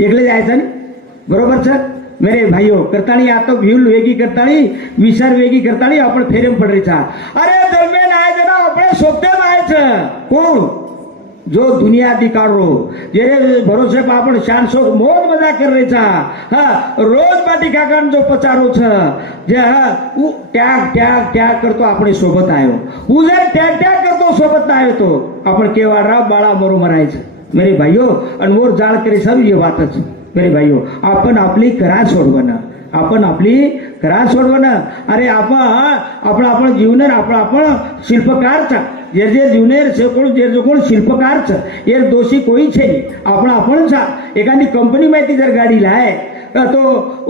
एकले जायचं ना बरोबर सर मेरे भाइयों करताळी आता व्यूल वेगी करताळी विचार वेगी करताळी आपण फेरेम पडरीचा अरे दरम्यान आहे जरा आपण सोबते व्हायचं कोण जो दुनिया दिकारो जेरे भरोसे पर आपण शान शोक मोज मजा कर रेचा हा रोज बाटी काकान जो पचारो छ जे उ त्याग त्याग त्याग करतो आपण सोबत आयो उ जर त्याग त्याग करतो सोबत आयो तो आपण केवाडा बाळा मरो मरायचं मेरे भाइयों अनमोर जाळ करे सब ये बातच मेरे भाइयों आपण आपली करा सोडवणं आपण आपली करा सोडवणं अरे आपण आपण जीवन आपण शिल्पकार छ जे जे जीवनेर से कोण जे जो कोण शिल्पकार छ ये दोषी कोई छे आपण छा एखादी कंपनी माहिती जर गाडी लाय तो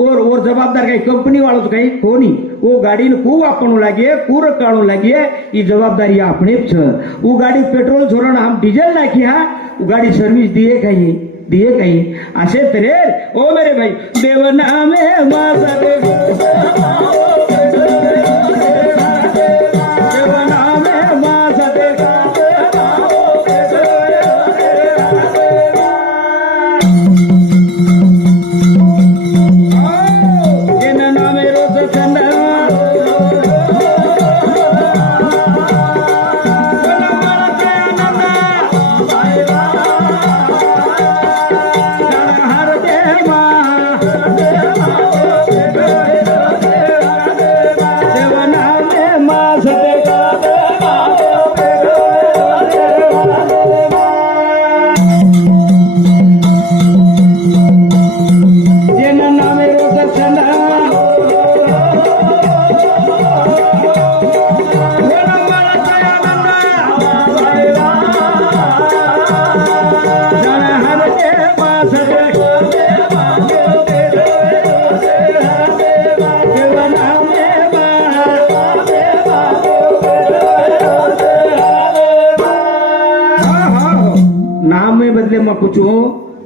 और जवाबदार काही कंपनी वाळो तो काही कोणी वो गाडी ने खूब आपणो लागे कूर काणो लागे ई जवाबदारी आपणे छ वो गाडी पेट्रोल छोरण हम डीजल नाखी हा वो गाडी सर्विस दिए काही असे तरे ओ मेरे भाई देव नामे माझा देव नामे माझा देव नामे रोज चंदा नाम में बदले मैं कुछ हो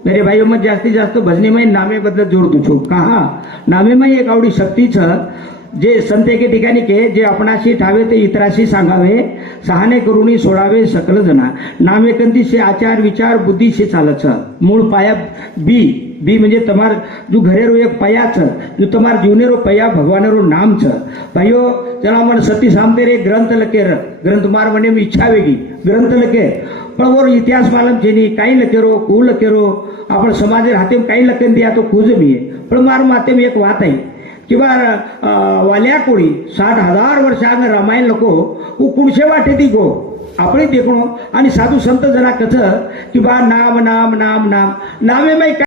मेरे भाइयों में जास्ती जास्त भजनी में नामे बदल जोड़ तुझो कहा नामे में एक आवडी शक्ती छ जे संत एके ठिकाणी के जे आपणाशी ठावे ते इतराशी सांगावे सहाने करुणी सोडावे सकल जना नामे कंती से आचार विचार बुद्धि से चालत छ मूळ पाया बी म्हणजे तमार जो घरेरो एक पया छ जो तमार जीवनेरो पया भगवानेरो नाम छ भाइयों जना मन सती सामते रे ग्रंथ लके ग्रंथ मार मने में इच्छा वेगी ग्रंथ लके पण वो इतिहास मालम छे नी काही लकेरो कु लकेरो आपण समाज हाते काही लकेन दिया तो खुज भी है पण मार माते में एक बात है कि बार वाल्या कोळी 60,000 वर्षान रामायण नको उ कुणशे वाटे दी गो आपण देखणो आणि साधू संत जना कथ कि बा नाम नाम नाम नाम नामे में